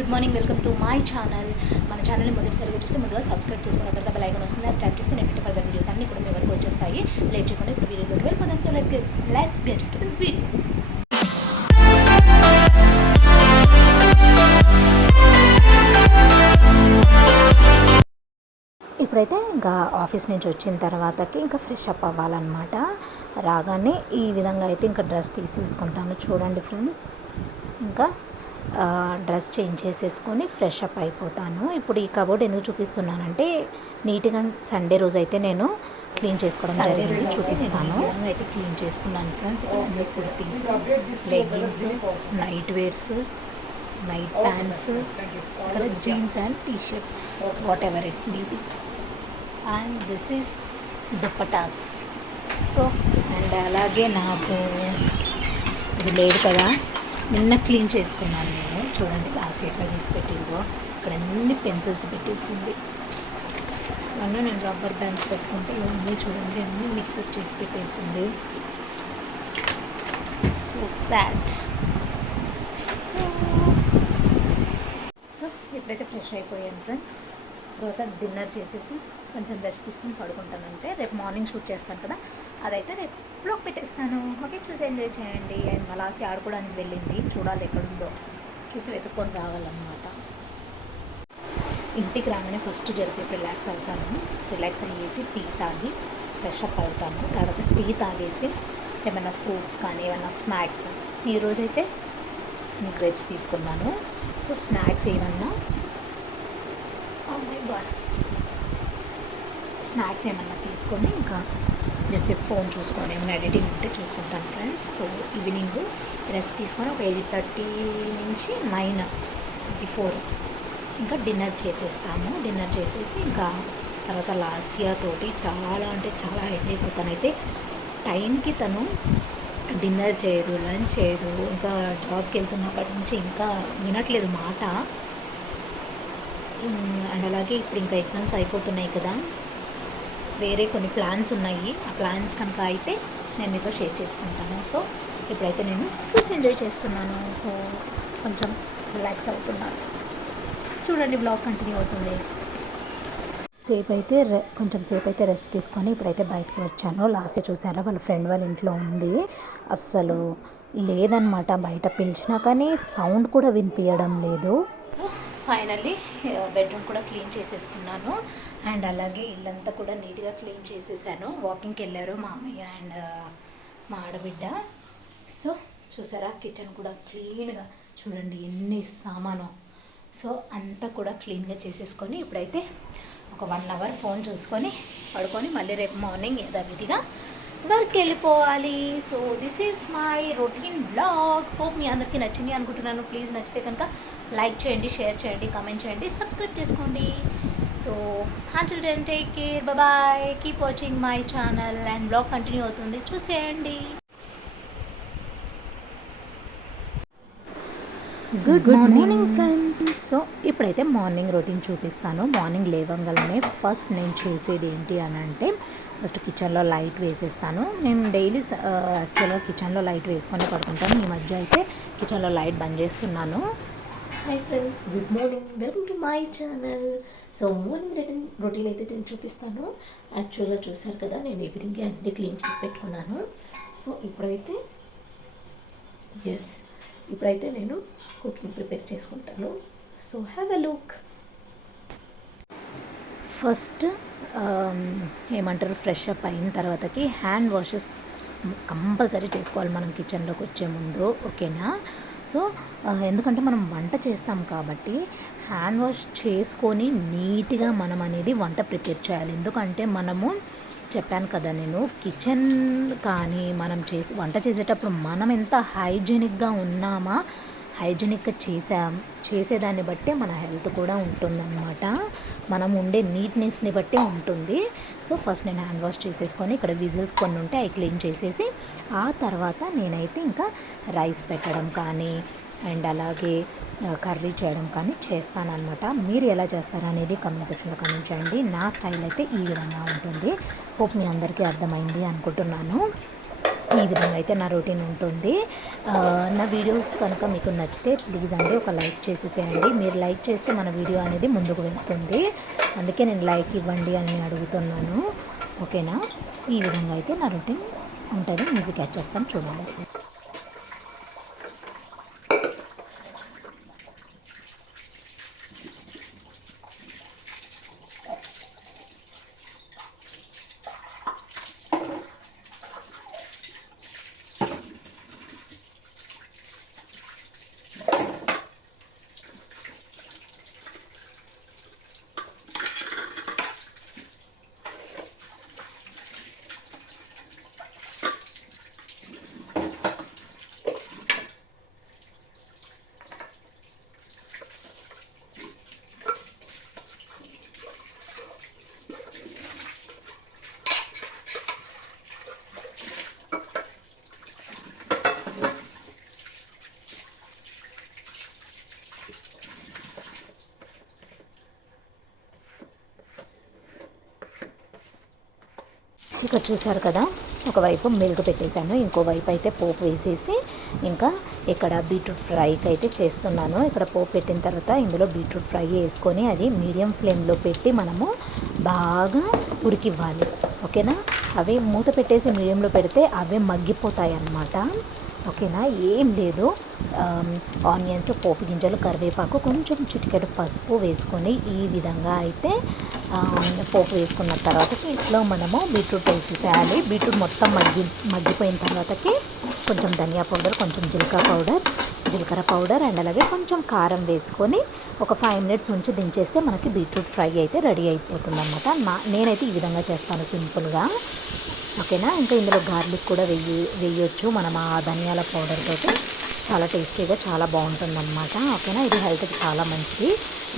Good morning, welcome to my channel. మన ఛానల్ని మొదటిసారిగా చూస్తే ముందుగా సబ్స్క్రైబ్ చేసుకున్న తర్వాత బెల్ ఐకాన్ వస్తుంది. అది ట్యాప్ చేస్తే నేను ఫర్దర్ వీడియోస్ అన్ని కూడా మీ వరకు వచ్చేస్తాయి. లేట్ చేయకుండా ఇప్పుడు వీడియోలోకి వెళ్ళిపోదాం. So let's get to the video. ఇప్పుడైతే ఇంకా ఆఫీస్ నుంచి వచ్చిన తర్వాతకి ఇంకా ఫ్రెష్ అప్ అవ్వాలన్నమాట. రాగానే ఈ విధంగా అయితే ఇంకా డ్రెస్ తీసేసుకుంటాను. చూడండి ఫ్రెండ్స్, ఇంకా డ్రెస్ చేంజ్ చేసేసుకొని ఫ్రెష్ అప్ అయిపోతాను. ఇప్పుడు ఈ కబోర్డ్ ఎందుకు చూపిస్తున్నానంటే నీట్గా సండే రోజు అయితే నేను క్లీన్ చేసుకోవడం జరిగింది, చూపిస్తాను. అయితే క్లీన్ చేసుకున్నాను ఫ్రెండ్స్. అన్ని kurtis, leggings, night wears, night pants, ఇక్కడ jeans and T shirts, whatever it may be. And this is dupattas. So and అలాగే నాకు ఇది లేదు కదా, నిన్న క్లీన్ చేసుకున్నాను నేను. చూడండి క్లాస్ ఎట్లా చేసి పెట్టిందో. ఇక్కడ అన్ని పెన్సిల్స్ పెట్టేసింది. ఇవన్నీ నేను రబ్బర్ బ్యాండ్స్ పెట్టుకుంటే ఇవన్నీ చూడండి అన్నీ మిక్సప్ చేసి పెట్టేసింది. So sad. సో ఇప్పుడైతే ఫ్రెష్ అయిపోయాను ఫ్రెండ్స్. తర్వాత డిన్నర్ చేసేసి కొంచెం రెస్ట్ తీసుకుని పడుకుంటాను. అంటే రేపు మార్నింగ్ షూట్ చేస్తాను కదా, అదైతే రేపు బ్లాగ్ పెట్టేస్తాను. ఓకే, చూసి ఎంజాయ్ చేయండి. అండ్ మలాసి ఆడుకోవడానికి వెళ్ళింది, చూడాలి ఎక్కడుందో, చూసి వెతుక్కొని రావాలన్నమాట. ఇంటికి రాగానే ఫస్ట్ జరసేపు రిలాక్స్ అవుతాను. రిలాక్స్ అయ్యేసి టీ తాగి ఫ్రెష్ అప్ అవుతాను. తర్వాత టీ తాగేసి ఏమైనా ఫ్రూట్స్ కానీ ఏమైనా స్నాక్స్, ఈరోజైతే గ్రేప్స్ తీసుకున్నాను. సో స్నాక్స్ ఏమన్నా స్నాక్స్ ఏమన్నా తీసుకొని ఇంకా జస్ట్ ఫోన్ చూసుకొని ఏమైనా ఎడిటింగ్ ఉంటే చూసుకుంటాను ఫ్రెండ్స్. సో ఈవినింగ్ రెస్ట్ తీసుకొని ఒక 8:30 నుంచి 9 బిఫోర్ ఇంకా డిన్నర్ చేసేస్తాము. డిన్నర్ చేసేసి ఇంకా తర్వాత లాస్యా తోటి చాలా అంటే చాలా హెడేక్. తనైతే టైంకి తను డిన్నర్ చేయదు, లంచ్ చేయదు. ఇంకా జాబ్కి వెళ్తున్నప్పటి నుంచి ఇంకా వినట్లేదు మాట. అండ్ అలాగే ఇప్పుడు ఇంకా ఎగ్జామ్స్ అయిపోతున్నాయి కదా, వేరే కొన్ని ప్లాన్స్ ఉన్నాయి. ఆ ప్లాన్స్ కనుక అయితే నేను మీతో షేర్ చేసుకుంటాను. సో ఇప్పుడైతే నేను ఫుల్స్ ఎంజాయ్ చేస్తున్నాను. సో కొంచెం రిలాక్స్ అవుతున్నాను. చూడండి, బ్లాగ్ కంటిన్యూ అవుతుంది. కొంచెం సేపు అయితే రెస్ట్ తీసుకొని ఇప్పుడైతే బయటకు వచ్చాను. లాస్ట్ చూసారా, వాళ్ళ ఫ్రెండ్ వాళ్ళ ఇంట్లో ఉంది. అస్సలు లేదనమాట, బయట పిలిచినా కానీ సౌండ్ కూడా వినిపించడం లేదు. ఫైనల్లీ బెడ్రూమ్ కూడా క్లీన్ చేసేసుకున్నాను. అండ్ అలాగే ఇల్లంతా కూడా నీట్గా క్లీన్ చేసేసాను. వాకింగ్కి వెళ్ళారు మామయ్య అండ్ మా ఆడబిడ్డ. సో చూసారా, కిచెన్ కూడా క్లీన్గా చూడండి ఎన్ని సామాను. సో అంతా కూడా క్లీన్గా చేసేసుకొని ఇప్పుడైతే ఒక 1 అవర్ ఫోన్ చూసుకొని పడుకొని మళ్ళీ రేపు మార్నింగ్ యథావిధిగా వర్క్ వెళ్ళిపోవాలి. So this is my routine blog. Hope మీ అందరికీ నచ్చింది అనుకుంటున్నాను. ప్లీజ్ నచ్చితే కనుక లైక్ చేయండి, షేర్ చేయండి, కామెంట్ చేయండి, సబ్స్క్రైబ్ చేసుకోండి. So until then, take care, bye, keep watching my channel. And blog continue అవుతుంది, చూసేయండి. Good morning friends. సో ఇప్పుడైతే మార్నింగ్ రొటీన్ చూపిస్తాను. మార్నింగ్ లేవగానే ఫస్ట్ నేను చేసేది ఏంటి అని అంటే, ఫస్ట్ కిచెన్లో లైట్ వేసేస్తాను. నేను డైలీ యాక్చువల్గా కిచెన్లో లైట్ వేసుకొని పడుకుంటాను. ఈ మధ్య అయితే కిచెన్లో లైట్ బంద్ చేస్తున్నాను. Hi friends, good morning, welcome to my channel. So morning routine అయితే నేను చూపిస్తాను. యాక్చువల్గా చూసారు కదా, నేను ఈవినింగ్ అన్నీ క్లీన్ చేసి పెట్టుకున్నాను. సో ఇప్పుడైతే నేను కుకింగ్ ప్రిపేర్ చేసుకుంటాను. So have a look. First ఏమంటారు, ఫ్రెష్ అప్ అయిన తర్వాతకి హ్యాండ్ వాషెస్ కంపల్సరీ చేసుకోవాలి మనం కిచెన్లోకి వచ్చే ముందు, ఓకేనా? సో ఎందుకంటే మనం వంట చేస్తాం కాబట్టి హ్యాండ్ వాష్ చేసుకొని నీట్గా మనం అనేది వంట ప్రిపేర్ చేయాలి. ఎందుకంటే మనము చెప్పాను కదా, నేను కిచెన్ కానీ మనం వంట చేసేటప్పుడు మనం ఎంత హైజీనిక్గా ఉన్నామా, హైజీనిక్గా చేసేదాన్ని బట్టే మన హెల్త్ కూడా ఉంటుందన్నమాట. మనం ఉండే నీట్నెస్ని బట్టే ఉంటుంది. సో ఫస్ట్ నేను హ్యాండ్ వాష్ చేసేసుకొని ఇక్కడ విజిల్స్ కొన్ని ఉంటే అవి క్లీన్ చేసేసి ఆ తర్వాత నేనైతే ఇంకా రైస్ పెట్టడం కానీ అండ్ అలాగే కర్రీ చేయడం కానీ చేస్తానన్నమాట. మీరు ఎలా చేస్తారో అనేది కమెంట్ సెక్షన్లో కమెంట్ చేయండి. నా స్టైల్ అయితే ఈ విధంగా ఉంటుంది. హోప్ మీ అందరికీ అర్థమైంది అనుకుంటున్నాను. ఈ విధంగా అయితే నా రొటీన్ ఉంటుంది. నా వీడియోస్ కనుక మీకు నచ్చితే ప్లీజ్ అండి ఒక లైక్ చేసేసేయండి. మీరు లైక్ చేస్తే మన వీడియో అనేది ముందుకు వెళ్తుంది. అందుకే నేను లైక్ ఇవ్వండి అని అడుగుతున్నాను. ఓకేనా? ఈ విధంగా అయితే నా రొటీన్ ఉంటుంది. మ్యూజిక్ యాడ్ చేస్తాను చూడండి. ఇక్కడ చూసారు కదా, ఒకవైపు మిల్క్ పెట్టేశాను, ఇంకోవైపు అయితే పోపు వేసేసి ఇంకా ఇక్కడ బీట్రూట్ ఫ్రైకి అయితే చేస్తున్నాను. ఇక్కడ పోపు పెట్టిన తర్వాత ఇందులో బీట్రూట్ ఫ్రై వేసుకొని అది మీడియం ఫ్లేమ్లో పెట్టి మనము బాగా ఉడికివ్వాలి. ఓకేనా? అవి మూత పెట్టేసి మీడియంలో పెడితే అవే మగ్గిపోతాయి అన్నమాట. ఓకేనా? ఏం లేదు, ఆనియన్స్, పోపు గింజలు, కరివేపాకు, కొంచెం చిటికెడు పసుపు వేసుకొని ఈ విధంగా అయితే పోపు వేసుకున్న తర్వాతకి ఇంట్లో మనము బీట్రూట్ వేసేసేయాలి. బీట్రూట్ మొత్తం మగ్గిపోయిన తర్వాతకి కొంచెం ధనియా పౌడర్, కొంచెం జీలకర్ర పౌడర్ అండ్ అలాగే కొంచెం కారం వేసుకొని ఒక 5 మినిట్స్ ఉంచి దించేస్తే మనకి బీట్రూట్ ఫ్రై అయితే రెడీ అయిపోతుంది అన్నమాట. నేనైతే ఈ విధంగా చేస్తాను సింపుల్గా. ఓకేనా? ఇంకా ఇందులో గార్లిక్ కూడా వేయొచ్చు మనం ఆ ధనియాల పౌడర్ తోటి. చాలా టేస్టీగా చాలా బాగుంటుందన్నమాట. ఓకేనా? ఇది హెల్త్కి చాలా మంచిది,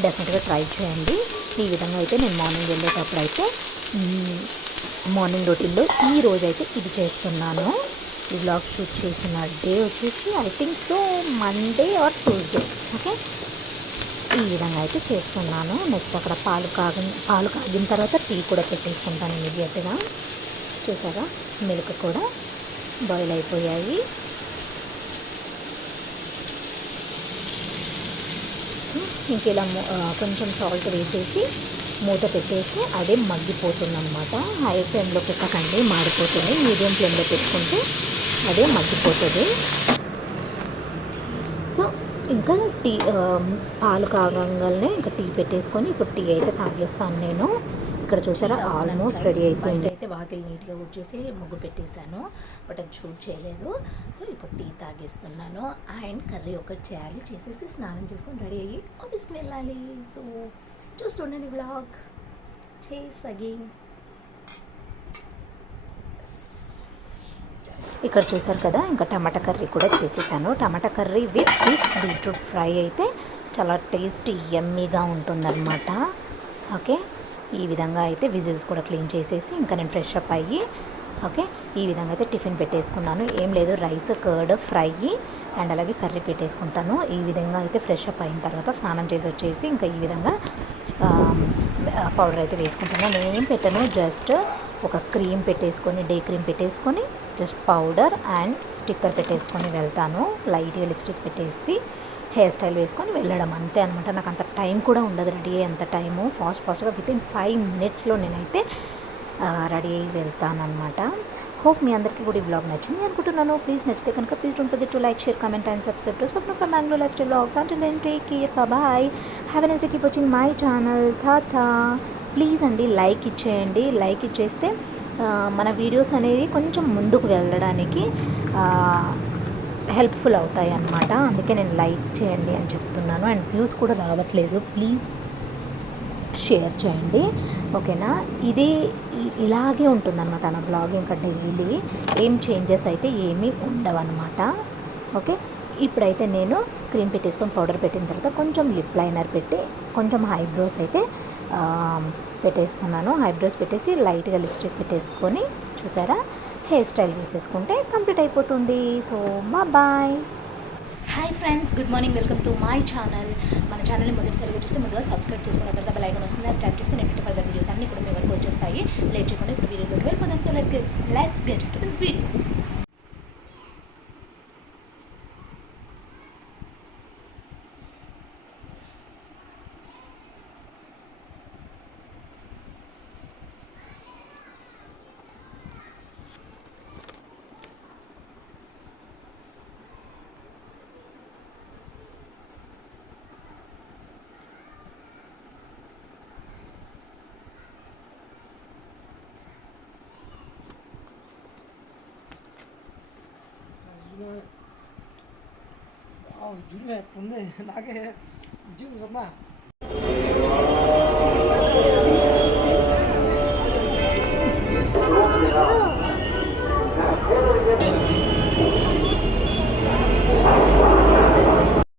డెఫినెట్గా ట్రై చేయండి. ఈ విధంగా అయితే నేను మార్నింగ్ వెళ్ళేటప్పుడు అయితే మార్నింగ్ రొటీన్లో ఈ రోజైతే ఇది చేస్తున్నాను. ఈ వ్లాగ్ షూట్ చేసిన డే వచ్చేసి I think so Monday or Tuesday. Okay, ఈ విధంగా అయితే చేస్తున్నాను. నెక్స్ట్ అక్కడ పాలు కాగిన తర్వాత టీ కూడా పెట్టేసుకుంటాను ఇమీడియట్గా. చూసారా, మిల్క్ కూడా బాయిల్ అయిపోయాయి. ఇంక ఇలా కొంచెం సాల్ట్ వేసేసి మూత పెట్టేస్తే అదే మగ్గిపోతుంది అన్నమాట. హై ఫ్లేమ్లో పెట్టకండి, మాడిపోతుంది. మీడియం ఫ్లేమ్లో పెట్టుకుంటే అదే మగ్గిపోతుంది. సో ఇంకా టీ పాలు కాగంగానే ఇంకా టీ పెట్టేసుకొని ఇప్పుడు టీ అయితే తాగేస్తాను నేను. ఇక్కడ చూసారా, ఆల్మోస్ట్ రెడీ అయిపోయింది. అయితే వాకిలి నీట్గా ఊడ్చేసి ముగ్గు పెట్టేశాను, బట్ అది షూట్ చేయలేదు. సో ఇప్పుడు టీ తాగేస్తున్నాను. అండ్ కర్రీ ఒకటి చేయాలి, చేసేసి స్నానం చేసుకొని రెడీ అయ్యి ఆఫీస్కి వెళ్ళాలి. సో చూస్తుండండి వ్లాగ్. చేస్ అగైన్. ఇక్కడ చూసారు కదా, ఇంకా టమాటా కర్రీ కూడా చేసేసాను. Tomato curry with this beetroot fry అయితే చాలా టేస్టీ యమ్మీగా ఉంటుందన్నమాట. ఓకే, ఈ విధంగా అయితే విజిల్స్ కూడా క్లీన్ చేసేసి ఇంకా నేను ఫ్రెష్ అప్ అయ్యి ఓకే ఈ విధంగా అయితే టిఫిన్ పెట్టేసుకున్నాను. ఏం లేదు, రైస్, కర్డ్ ఫ్రై అండ్ అలాగే కర్రీ పెట్టేసుకుంటాను. ఈ విధంగా అయితే ఫ్రెష్ అప్ అయిన తర్వాత స్నానం చేసి వచ్చేసి ఇంకా ఈ విధంగా పౌడర్ అయితే వేసుకుంటాను. నేనేం పెట్టాను, జస్ట్ ఒక క్రీమ్ పెట్టేసుకొని, డే క్రీమ్ పెట్టేసుకొని జస్ట్ పౌడర్ అండ్ స్టిక్కర్ పెట్టేసుకొని వెళ్తాను. లైట్గా లిప్స్టిక్ పెట్టేసి హెయిర్ స్టైల్ వేసుకొని వెళ్ళడం, అంతే అనమాట. నాకు అంత టైం కూడా ఉండదు రెడీ అయ్యేంత టైము. ఫాస్ట్గా వితిన్ 5 మినిట్స్లో నేనైతే రెడీ అయ్యి వెళ్తానమాట. హోప్ మీ అందరికీ కూడా ఈ బ్లాగ్ నచ్చింది అనుకుంటున్నాను. ప్లీజ్ నచ్చితే కనుక please don't forget to like, share, comment and subscribe to Swapna from Bangalore life style blogs. Until then take care, bye, have a nice day, keep watching my channel. Tata. Please అండి like ఇచ్చేయండి. Like ఇచ్చేస్తే మన videos అనేది కొంచెం ముందుకు వెళ్ళడానికి helpful అవుతాయి అన్నమాట. అందుకే నేను లైక్ చేయండి అని చెప్తున్నాను. అండ్ వ్యూస్ కూడా రావట్లేదు, ప్లీజ్ షేర్ చేయండి. ఓకేనా? ఇది ఇలాగే ఉంటుందన్నమాట నా బ్లాగ్. ఇంకా డైలీ ఏం చేంజెస్ అయితే ఏమీ ఉండవన్నమాట. ఓకే, ఇప్పుడైతే నేను క్రీమ్ పెట్టేసుకొని పౌడర్ పెట్టిన తర్వాత కొంచెం లిప్ లైనర్ పెట్టి కొంచెం ఐబ్రోస్ అయితే పెట్టేస్తున్నాను. ఐబ్రోస్ పెట్టేసి లైట్గా లిప్స్టిక్ పెట్టేసుకొని చూసారా, హెయిర్ స్టైల్ వేసేసుకుంటే కంప్లీట్ అయిపోతుంది. So bye. Hi friends, good morning, welcome to my channel. మన ఛానల్ని మొదటిసారిగా చూస్తే ముందుగా సబ్స్క్రైబ్ చేసుకున్న తర్వాత బెల్ ఐకాన్ వస్తుంది, ట్యాప్ చేస్తే నేను ఫర్దర్ వీడియోస్ అన్నీ కూడా మీ వరకు వచ్చేస్తాయి. లేట్ చేయకుండా ఇప్పుడు వీడియోలోకి వెళ్ళిపోదాం. So let's get to the video. చూడమే ఉంది నాకే జీవు సమ్మా